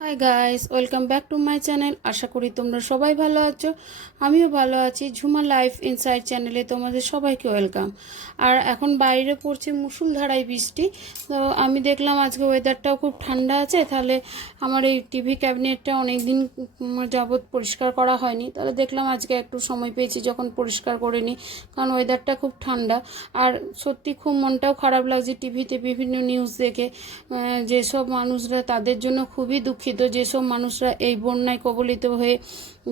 High guys, welcome back to my channel. আশা করি তোমরা সবাই ভালো আছো। আমিও ভালো আছি। ঝুমা লাইফ ইনসাইড চ্যানেলে তোমাদের সবাইকে ওয়েলকাম। আর এখন বাইরে পড়ছে মুষলধারায় বৃষ্টি। তো আমি দেখলাম আজকে ওয়েদারটাও খুব ঠান্ডা আছে, তাহলে আমার এই টিভি ক্যাবিনেটটা অনেক দিন যাবৎ পরিষ্কার করা হয়নি, তাহলে দেখলাম আজকে একটু সময় পেয়েছি যখন পরিষ্কার করে নিই, কারণ ওয়েদারটা খুব ঠান্ডা। আর সত্যি খুব মনটাও খারাপ লাগছে টিভিতে বিভিন্ন নিউজ দেখে। যেসব মানুষরা, তাদের জন্য খুবই দুঃখিত, যেসব মানুষরা এই বন্যায় কবলিত হয়ে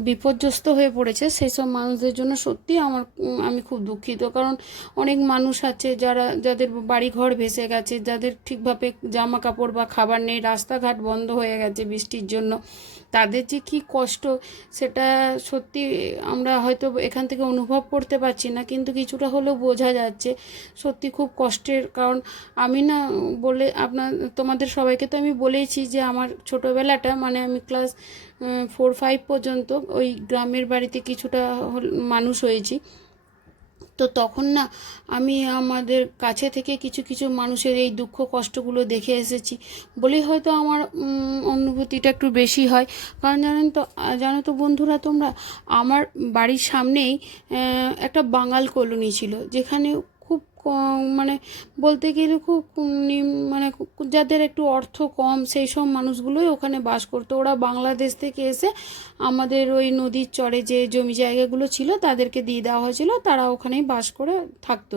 বিপর্যস্ত হয়ে পড়েছে, সেই সব মানুষদের জন্য সত্যি আমি খুব দুঃখিত। কারণ অনেক মানুষ আছে যাদের বাড়ি ঘর ভেসে গেছে, যাদের ঠিকভাবে জামা কাপড় বা খাবার নেই, রাস্তাঘাট বন্ধ হয়ে গেছে বৃষ্টির জন্য। তাদের যে কী কষ্ট, সেটা সত্যি আমরা হয়তো এখান থেকে অনুভব করতে পারছি না, কিন্তু কিছুটা হলেও বোঝা যাচ্ছে। সত্যি খুব কষ্টের। কারণ আমি না তোমাদের সবাইকে তো আমি বলেইছি যে আমার ছোটোবেলাটা, মানে আমি ক্লাস 4-5 পর্যন্ত ওই গ্রামের বাড়িতে কিছুটা মানুষ হয়েছি। তো তখন না আমি আমাদের কাছে থেকে কিছু কিছু মানুষের এই দুঃখ কষ্টগুলো দেখে এসেছি বলেই হয়তো আমার অনুভূতিটা একটু বেশি হয়। কারণ জানো তো বন্ধুরা, তোমরা, আমার বাড়ির সামনেই একটা বাঙাল কলোনি ছিল, যেখানে খুব মানে বলতে গেলে খুব মানে যাদের একটু অর্থ কম, সেই সব মানুষগুলোই ওখানে বাস করতো। ওরা বাংলাদেশ থেকে এসে আমাদের ওই নদীর চরে যে জমি জায়গাগুলো ছিল তাদেরকে দিয়ে দেওয়া হয়েছিল, তারা ওখানেই বাস করে থাকতো।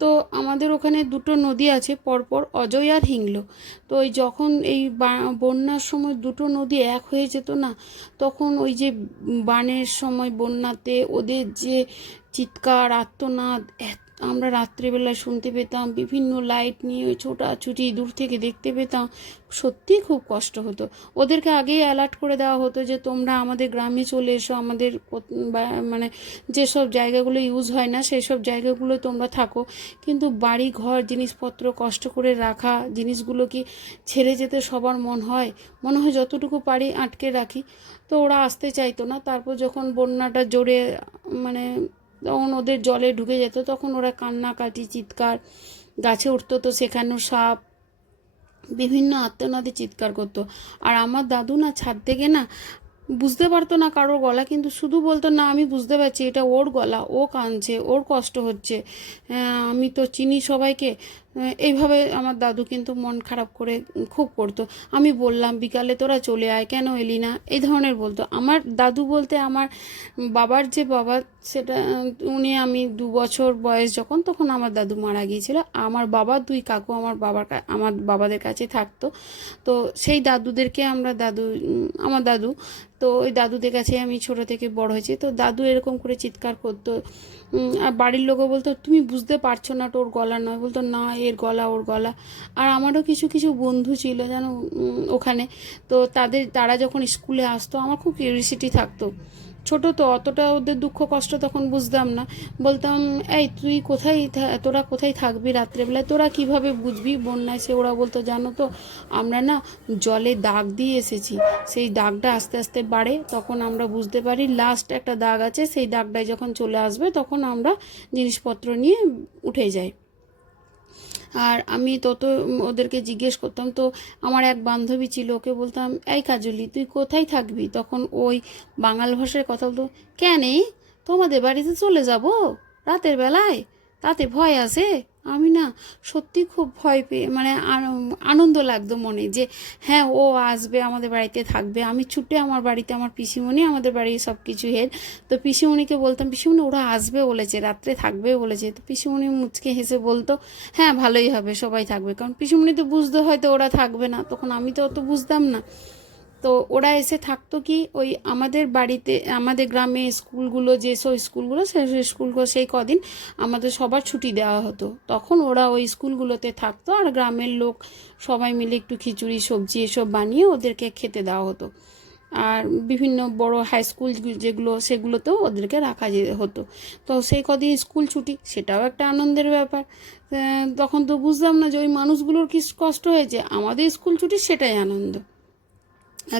তো আমাদের ওখানে দুটো নদী আছে পরপর, অজয় আর হিংলো। তো ওই যখন এই বন্যার সময় দুটো নদী এক হয়ে যেত না, তখন ওই যে বানের সময় বন্যাতে ওদের যে চিৎকার আর্তনাদ আমরা রাত্রিবেলায় শুনতে পেতাম। বিভিন্ন লাইট নিয়ে ওই ছোটাছুটি দূর থেকে দেখতে পেতাম। সত্যিই খুব কষ্ট হতো। ওদেরকে আগেই অ্যালার্ট করে দেওয়া হতো যে তোমরা আমাদের গ্রামে চলে এসো, আমাদের মানে যেসব জায়গাগুলো ইউজ হয় না সেই সব জায়গাগুলো তোমরা থাকো। কিন্তু বাড়ি ঘর জিনিসপত্র কষ্ট করে রাখা জিনিসগুলো কি ছেড়ে যেতে সবার মনে হয় যতটুকু পারি আটকে রাখি। তো ওরা আসতে চাইতো না। তারপর যখন বন্যাটা জোরে, মানে তখন ওদের জলে ঢুকে যেত, তখন ওরা কান্নাকাটি চিৎকার, গাছে উঠতো তো সেখানেও সাপ, বিভিন্ন আর্তনাদে চিৎকার করতো। আর আমার দাদু না ছাদ থেকে না বুঝতে পারতো না কারোর গলা, কিন্তু শুধু বলতো, না আমি বুঝতে পারছি এটা ওর গলা, ও কাঁদছে, ওর কষ্ট হচ্ছে, আমি তো চিনি সবাইকে। এইভাবে আমার দাদু কিন্তু মন খারাপ করে খুব করতো। আমি বললাম বিকালে তোরা চলে আয়, কেন এলি না, এই ধরনের বলতো। আমার দাদু বলতে আমার বাবার যে বাবা, সেটা উনি, আমি 2 বছর বয়স যখন, তখন আমার দাদু মারা গিয়েছিল। আমার বাবার 2 কাকু আমার বাবাদের কাছে থাকতো। তো সেই দাদুদেরকে আমার দাদু, তো ওই দাদুদের কাছে আমি ছোটো থেকে বড় হয়েছি। তো দাদু এরকম করে চিৎকার করতো। আর বাড়ির লোকও বলতো তুমি বুঝতে পারছো না, তোর গলা নয়, বলতো না এর গলা, ওর গলা। আর আমারও কিছু কিছু বন্ধু ছিল যেন ওখানে। তো তারা যখন স্কুলে আসতো আমার খুব কিউরিসিটি থাকতো। ছোট তো, অতটা ওদের দুঃখ কষ্ট তখন বুঝতাম না। বলতাম, এই তোরা কোথায় থাকবি রাত্রেবেলায়, তোরা কিভাবে বুঝবি বন্যায়? সে ওরা বলতো, জানো তো আমরা না জলে দাগ দিয়ে এসেছি, সেই দাগটা আস্তে আস্তে বাড়ে, তখন আমরা বুঝতে পারি লাস্ট একটা দাগ আছে, সেই দাগটায় যখন চলে আসবে তখন আমরা জিনিসপত্র নিয়ে উঠে যাই। আর আমি ওদেরকে জিজ্ঞেস করতাম। তো আমার এক বান্ধবী ছিল, ওকে বলতাম, এই কাজলি তুই কোথায় থাকবি? তখন ওই বাঙাল ভাষায় কথা বলতো, কেন তোমাদের বাড়িতে চলে যাব রাতের বেলায়, তাতে ভয় আছে? আমি না সত্যি খুব ভয় পেয়ে, মানে আনন্দ লাগতো মনে যে হ্যাঁ ও আসবে আমাদের বাড়িতে থাকবে। আমি ছুটে আমার বাড়িতে, আমার পিসিমণি আমাদের বাড়ির সব কিছু হেড, তো পিসিমণিকে বলতাম, পিসিমণি ওরা আসবে বলেছে, রাত্রে থাকবে বলেছে। তো পিসিমণি মুচকে হেসে বলতো, হ্যাঁ ভালোই হবে, সবাই থাকবে। কারণ পিসিমণি তো বুঝতে হয়তো ওরা থাকবে না, তখন আমি তো অত বুঝতাম না। তো ওরা এসে থাকতো কি ওই আমাদের বাড়িতে, আমাদের গ্রামে স্কুলগুলো, যেসব স্কুলগুলো, সেই স্কুলগুলো সেই কদিন আমাদের সবার ছুটি দেওয়া হতো, তখন ওরা ওই স্কুলগুলোতে থাকতো। আর গ্রামের লোক সবাই মিলে একটু খিচুড়ি সবজি এসব বানিয়ে ওদেরকে খেতে দেওয়া হতো। আর বিভিন্ন বড় হাই স্কুল যেগুলো, সেগুলোতেও ওদেরকে রাখা হতো। তো সেই কদিন স্কুল ছুটি, সেটাও একটা আনন্দের ব্যাপার। তখন তো বুঝলাম না যে ওই মানুষগুলোর কি কষ্ট হয়েছে, আমাদের স্কুল ছুটি সেটাই আনন্দ।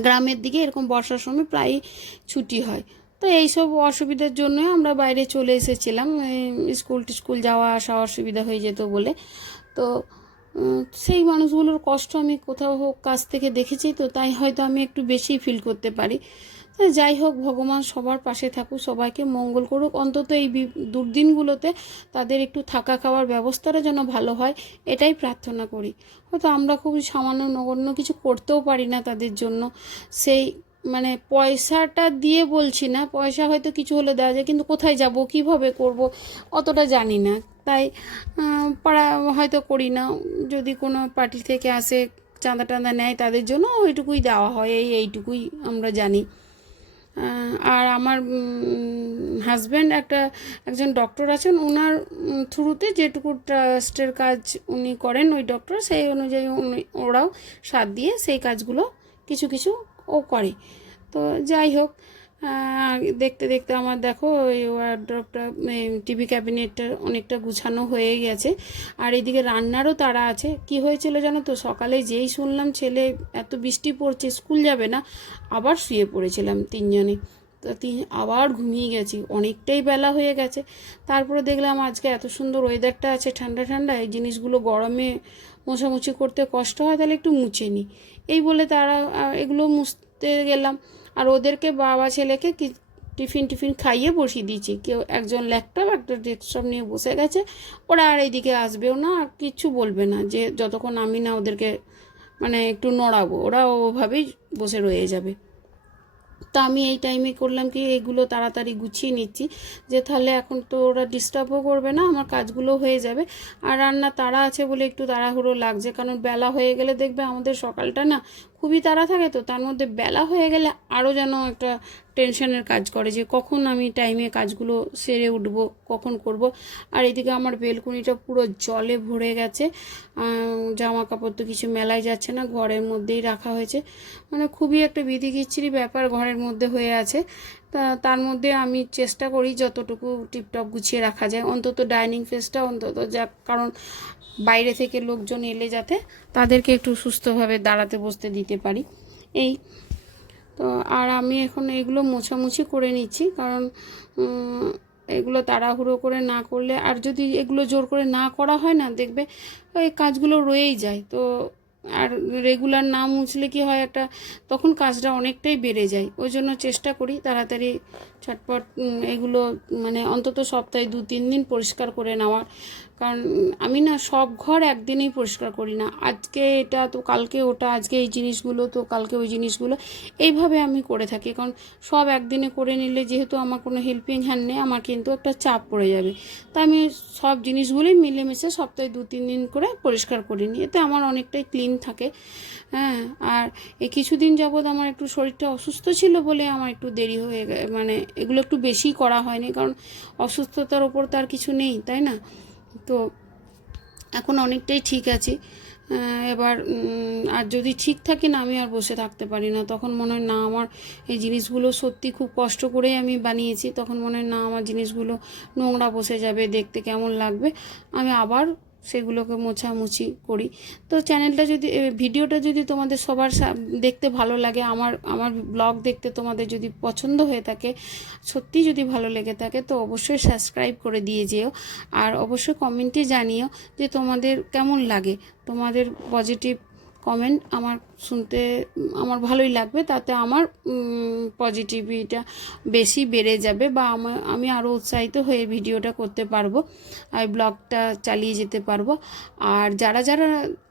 গ্রামের দিকে এরকম বর্ষার সময় প্রায়ই ছুটি হয়। তো এইসব অসুবিধার জন্যই আমরা বাইরে চলে এসেছিলাম, স্কুল যাওয়া আসা অসুবিধা হয়ে যেত বলে। তো সেই মানুষগুলোর কষ্ট আমি কোথাও হোক কাছ থেকে দেখেছি, তো তাই হয়তো আমি একটু বেশি ফিল করতে পারি। যাই হোক, ভগবান সবার পাশে থাকুক, সবাইকে মঙ্গল করুক, অন্তত এই দুর্দিনগুলোতে তাদের একটু থাকা খাওয়ার ব্যবস্থাটা যেন ভালো হয়, এটাই প্রার্থনা করি। হয়তো আমরা খুবই সামান্য নগণ্য কিছু করতেও পারি না তাদের জন্য, সেই মানে পয়সাটা দিয়ে বলছি না, পয়সা হয়তো কিছু হলে দেওয়া যায়, কিন্তু কোথায় যাব, কিভাবে করব, অতটা জানি না, তাই পাড়া হয়তো করি না। যদি কোনো পার্টি থেকে আসে, চাঁদা টান্দা নেয়, তাদের জন্য ওইটুকুই দেওয়া হয়, এইটুকুই আমরা জানি। আর আমার হাজব্যান্ড একজন ডক্টর আছেন, ওনার থ্রুতে যেটুকু ট্রাস্টের কাজ উনি করেন, ওই ডক্টর সেই অনুযায়ী ওরাও সাথ দিয়ে সেই কাজগুলো কিছু কিছু ও করে। তো যাই হোক, দেখতে দেখতে আমার দেখো ওই ওয়ার্ড্রপটা, টিভি ক্যাবিনেটটা অনেকটা গুছানো হয়ে গেছে। আর এদিকে রান্নারও তাড়া আছে। কি হয়েছিল জানো তো, সকালে যেই শুনলাম ছেলে এত বৃষ্টি পড়ছে, স্কুল যাবে না, আবার শুয়ে পড়েছিলাম তিনজনে। তো আবার ঘুমিয়ে গেছি, অনেকটাই বেলা হয়ে গেছে। তারপরে দেখলাম আজকে এত সুন্দর ওয়েদারটা আছে, ঠান্ডা ঠান্ডা, এই জিনিসগুলো গরমে মোছামুছি করতে কষ্ট হয়, তাহলে একটু মুছে নিই, এই বলে তারা এগুলো মুছতে গেলাম। আর ওদেরকে, বাবা ছেলেকে টিফিন খাইয়ে বসিয়ে দিয়েছি, কেউ একজন ল্যাপটপ একটা ডেস্কটপ নিয়ে বসে গেছে। ওরা আর এইদিকে আসবেও না, আর কিচ্ছু বলবে না, যে যতক্ষণ আমি না ওদেরকে মানে একটু নড়াবো, ওরা ওভাবেই বসে রয়ে যাবে। তো আমি এই টাইমে করলাম কি, এইগুলো তাড়াতাড়ি গুছিয়ে নিচ্ছি, যে তাহলে এখন তো ওরা ডিস্টার্বও করবে না, আমার কাজগুলো হয়ে যাবে। আর রান্না তাড়া আছে বলে একটু তাড়াহুড়ো লাগছে, কারণ বেলা হয়ে গেলে দেখবে আমাদের সকালটা না খুবই তাড়া থাকে, তো তার মধ্যে বেলা হয়ে গেলে আরও যেন একটা টেনশনের কাজ করে, যে কখন আমি টাইমে কাজগুলো সেরে উঠব, কখন করব। আর এদিকে আমার বেলকুনিটা পুরো জলে ভরে গেছে, জামা কাপড় তো কিছু মেলাই যাচ্ছে না, ঘরের মধ্যেই রাখা হয়েছে, মানে খুবই একটা বিধিকিচ্ছিরি ব্যাপার ঘরের মধ্যে হয়ে আছে। তার মধ্যে আমি চেষ্টা করি যতটুকু টিপটপ গুছিয়ে রাখা যায়, অন্তত ডাইনিং স্পেসটা অন্তত যাক, কারণ বাইরে থেকে লোকজন এলে যাতে তাদেরকে একটু সুস্থভাবে দাঁড়াতে বসতে দিতে পারি, এই তো। আর আমি এখন এগুলো মোছামুছি করে নিচ্ছি, কারণ এগুলো তাড়াহুড়ো করে না করলে, আর যদি এগুলো জোর করে না করা হয় না, দেখবে ওই কাজগুলো রয়েই যায়। তো আর রেগুলার না মুছলে কি হয়, একটা তখন কাজটা অনেকটাই বেড়ে যায়। ওই জন্য চেষ্টা করি তাড়াতাড়ি ছটপট এগুলো মানে অন্তত সপ্তাহে 2-3 দিন পরিষ্কার করে নেওয়ার। কারণ আমি না সব ঘর একদিনেই পরিষ্কার করি না, আজকে এটা তো কালকে ওটা, আজকে এই জিনিসগুলো তো কালকে ওই জিনিসগুলো, এইভাবে আমি করে থাকি। কারণ সব একদিনে করে নিলে, যেহেতু আমার কোনো হেল্পিং হ্যান্ড নেই, আমার কিন্তু একটা চাপ পড়ে যাবে। তাই আমি সব জিনিসগুলোই মিলেমিশে সপ্তাহে 2-3 দিন করে পরিষ্কার করি নিই, এতে আমার অনেকটাই ক্লিন থাকে। হ্যাঁ, আর এই কিছুদিন যাবৎ আমার একটু শরীরটা অসুস্থ ছিল বলে আমার একটু দেরি হয়ে মানে এগুলো একটু বেশি করা হয়নি, কারণ অসুস্থতার ওপর তার কিছু নেই, তাই না? তো এখন অনেকটাই ঠিক আছি। এবার আর যদি ঠিক থাকে না, আমি আর বসে থাকতে পারি না, তখন মনে হয় না আমার এই জিনিসগুলো সত্যি খুব কষ্ট করেই আমি বানিয়েছি, তখন মনে হয় না আমার জিনিসগুলো নোংরা বসে যাবে, দেখতে কেমন লাগবে, আমি আবার সেগুলোকে মোছামুছি করি। তো চ্যানেলটা যদি, ভিডিওটা যদি তোমাদের সবার দেখতে ভালো লাগে, আমার ব্লগ দেখতে তোমাদের যদি পছন্দ হয়ে থাকে, সত্যি যদি ভালো লেগে থাকে, তো অবশ্যই সাবস্ক্রাইব করে দিয়ে যেও। আর অবশ্যই কমেন্টে জানিও যে তোমাদের কেমন লাগে, তোমাদের পজিটিভ কমেন্ট আমার শুনতে আমার ভালোই লাগবে, তাতে আমার পজিটিভিটা বেশি বেড়ে যাবে, বা আমি আরও উৎসাহিত হয়ে ভিডিওটা করতে পারবো, আর ব্লগটা চালিয়ে যেতে পারবো। আর যারা যারা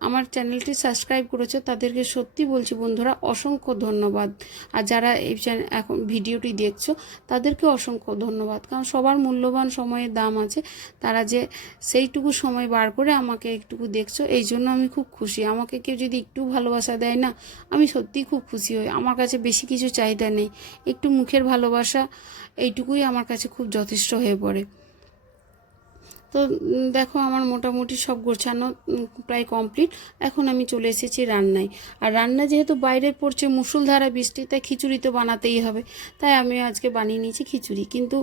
আমার চ্যানেলটি সাবস্ক্রাইব করেছো, তাদেরকে সত্যি বলছি বন্ধুরা, অসংখ্য ধন্যবাদ। আর যারা এই এখন ভিডিওটি দেখছো, তাদেরকে অসংখ্য ধন্যবাদ, কারণ সবার মূল্যবান সময়ের দাম আছে, তারা যে সেইটুকু সময় বার করে আমাকে একটুকু দেখছো, এই জন্য আমি খুব খুশি। আমাকে কেউ যদি একটু ভালোবাসা দেয় না, আমি সত্যিই খুব খুশি হই। আমার কাছে বেশি কিছু চাহিদা নেই, একটু মুখের ভালোবাসা, এইটুকুই আমার কাছে খুব যথেষ্ট হয়ে পড়ে। তো দেখো আমার মোটামুটি সব গোছানো প্রায় কমপ্লিট, এখন আমি চলে এসেছি রান্নায়। আর রান্না যেহেতু বাইরে পড়ছে মুষলধারা বৃষ্টি, তাই খিচুড়ি তো বানাতেই হবে, তাই আমি আজকে বানিয়ে নিয়েছি খিচুড়ি, কিন্তু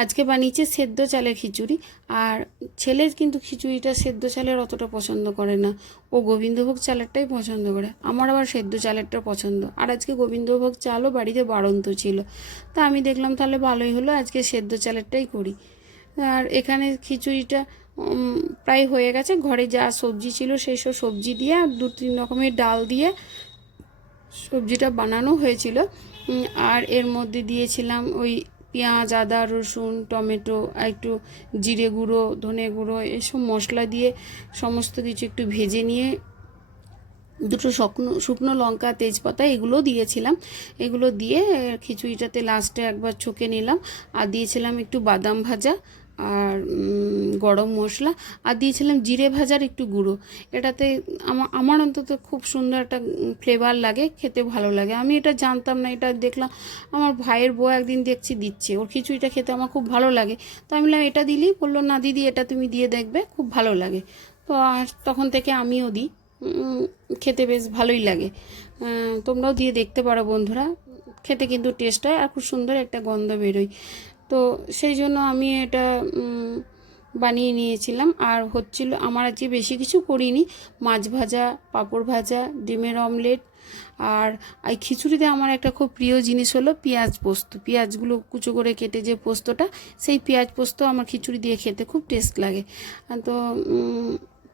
আজকে বানিয়েছি সেদ্ধ চালের খিচুড়ি। আর ছেলে কিন্তু খিচুড়িটা সেদ্ধ চালের অতটা পছন্দ করে না, ও গোবিন্দভোগ চালেরটাই পছন্দ করে, আমার আবার সেদ্ধ চালেরটা পছন্দ। আর আজকে গোবিন্দভোগ চালও বাড়িতে বাড়ন্ত ছিল, তা আমি দেখলাম তাহলে ভালোই হলো, আজকে সেদ্ধ চালেরটাই করি। আর এখানে খিচুড়িটা প্রায় হয়ে গেছে। ঘরে যা সবজি ছিল সেই সব সবজি দিয়ে আর 2-3 রকমের ডাল দিয়ে সবজিটা বানানো হয়েছিল। আর এর মধ্যে দিয়েছিলাম ওই পেঁয়াজ, আদা, রসুন, টমেটো, আর একটু জিরে গুঁড়ো, ধনে গুঁড়ো, এসব মশলা দিয়ে সমস্ত কিছু একটু ভেজে নিয়ে দুটো শুকনো লঙ্কা, তেজপাতা এগুলো দিয়েছিলাম। এগুলো দিয়ে খিচুড়িটাতে লাস্টে একবার ছকে নিলাম। আর দিয়েছিলাম একটু বাদাম ভাজা আর গরম মশলা, আর দিয়েছিলাম জিরে ভাজার একটু গুঁড়ো। এটাতে আমার অন্তত খুব সুন্দর একটা ফ্লেভার লাগে, খেতে ভালো লাগে। আমি এটা জানতাম না, এটা দেখলাম আমার ভাইয়ের বউ একদিন দেখছি দিচ্ছে, ওর খিচুড়িটা খেতে আমার খুব ভালো লাগে। তো আমি বললাম এটা দিলেই, বললো না দিদি এটা তুমি দিয়ে দেখবে, খুব ভালো লাগে। তো তখন থেকে আমিও দিই, খেতে বেশ ভালোই লাগে। তোমরাও দিয়ে দেখতে পারো বন্ধুরা, খেতে কিন্তু টেস্ট হয় আর খুব সুন্দর একটা গন্ধ বেরোয়। তো সেই জন্য আমি এটা বানিয়ে নিয়েছিলাম। আর হচ্ছিল আমার আজকে বেশি কিছু করিনি, মাছ ভাজা, পাঁপড় ভাজা, ডিমের অমলেট। আর এই খিচুড়িতে আমার একটা খুব প্রিয় জিনিস হলো পেঁয়াজ পোস্ত। পেঁয়াজগুলো কুচো করে কেটে যে পোস্তটা, সেই পেঁয়াজ পোস্ত আমার খিচুড়ি দিয়ে খেতে খুব টেস্ট লাগে। তো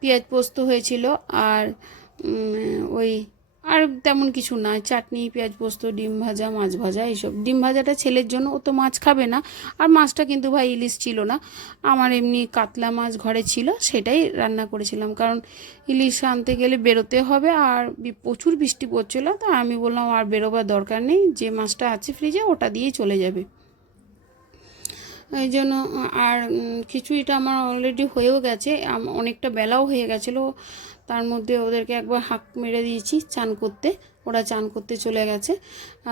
পেঁয়াজ পোস্ত হয়েছিল। আর ওই আর তেমন কিছু না, চাটনি, পেঁয়াজ পোস্ত, ডিম ভাজা, মাছ ভাজা, এইসব। ডিম ভাজাটা ছেলের জন্য, ও তো মাছ খাবে না। আর মাছটা কিন্তু ভাই ইলিশ ছিল না, আমার এমনি কাতলা মাছ ঘরে ছিল, সেটাই রান্না করেছিলাম। কারণ ইলিশ আনতে গেলে বেরোতে হবে, আর প্রচুর বৃষ্টি পড়ছিল। তো আমি বললাম আর বেরোবার দরকার নেই, যে মাছটা আছে ফ্রিজে ওটা দিয়েই চলে যাবে। এই জন্য আর খিচুড়িটা আমার অলরেডি হয়েও গেছে, অনেকটা বেলাও হয়ে গেছিলো। তার মধ্যে ওদেরকে একবার হাঁক মেরে দিয়েছি চান করতে, ওরা চান করতে চলে গেছে।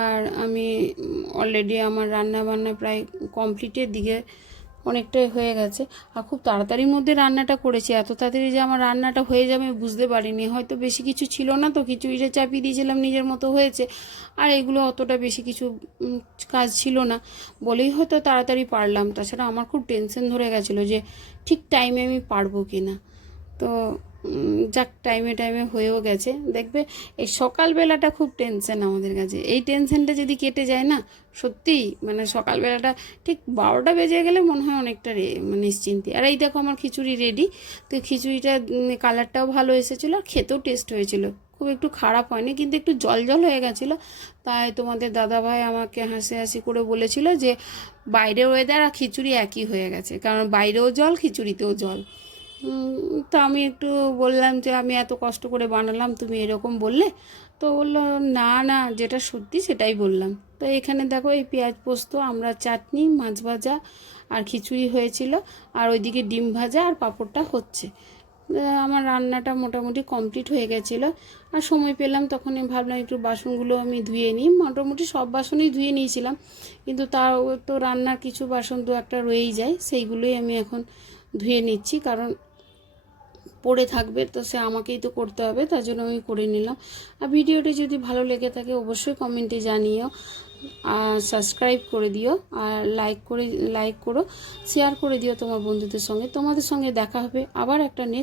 আর আমি অলরেডি আমার রান্না বান্না প্রায় কমপ্লিটের দিকে, অনেকটাই হয়ে গেছে। আর খুব তাড়াতাড়ির মধ্যে রান্নাটা করেছি, এত তাড়াতাড়ি যে আমার রান্নাটা হয়ে যাবে বুঝতে পারিনি। হয়তো বেশি কিছু ছিল না, তো খিচুড়িটা চাপিয়ে দিয়েছিলাম, নিজের মতো হয়েছে। আর এগুলো অতটা বেশি কিছু কাজ ছিল না বলেই হয়তো তাড়াতাড়ি পারলাম। তাছাড়া আমার খুব টেনশন ধরে গেছিলো যে ঠিক টাইমে আমি পারবো কি না। তো যাক, টাইমে টাইমে হয়েও গেছে। দেখবে এই সকালবেলাটা খুব টেনশন আমাদের কাছে, এই টেনশনটা যদি কেটে যায় না, সত্যিই মানে সকালবেলাটা ঠিক 12টা বেজে গেলে মনে হয় অনেকটা নিশ্চিন্তি। আর এই দেখো আমার খিচুড়ি রেডি। তো খিচুড়িটা কালারটাও ভালো এসেছিলো, আর খেতেও টেস্ট হয়েছিল, খুব একটু খারাপ হয়নি, কিন্তু একটু জল জল হয়ে গেছিলো। তাই তোমাদের দাদাভাই আমাকে হাসি হাসি করে বলেছিল যে বাইরের ওয়েদার আর খিচুড়ি একই হয়ে গেছে, কারণ বাইরেও জল, খিচুড়িতেও জল। তো আমি একটু বললাম যে আমি এত কষ্ট করে বানালাম, তুমি এরকম বললে। তো বললো না না, যেটা সত্যি সেটাই বললাম। তো এখানে দেখো এই পেঁয়াজ পোস্ত, আমরা চাটনি, মাছ ভাজা আর খিচুড়ি হয়েছিল। আর ওইদিকে ডিম ভাজা আর পাঁপড়টা হচ্ছে। আমার রান্নাটা মোটামুটি কমপ্লিট হয়ে গেছিলো। আর সময় পেলাম তখন আমি ভাবলাম একটু বাসনগুলো আমি ধুয়ে নিই। মোটামুটি সব বাসনই ধুয়ে নিয়েছিলাম, কিন্তু তাও তো রান্নার কিছু বাসন দু একটা রয়েই যায়, সেইগুলোই আমি এখন ধুয়ে নিচ্ছি। কারণ পড়ে থাকবে, তো সে আমাকেই তো করতে হবে, তার জন্য আমি করে নিলাম। আর ভিডিওটি যদি ভালো লেগে থাকে অবশ্যই কমেন্টে জানিও, আর সাবস্ক্রাইব করে দিও, আর লাইক করো, শেয়ার করে দিও তোমার বন্ধুদের সঙ্গে। তোমাদের সঙ্গে দেখা হবে আবার একটা নেক্সট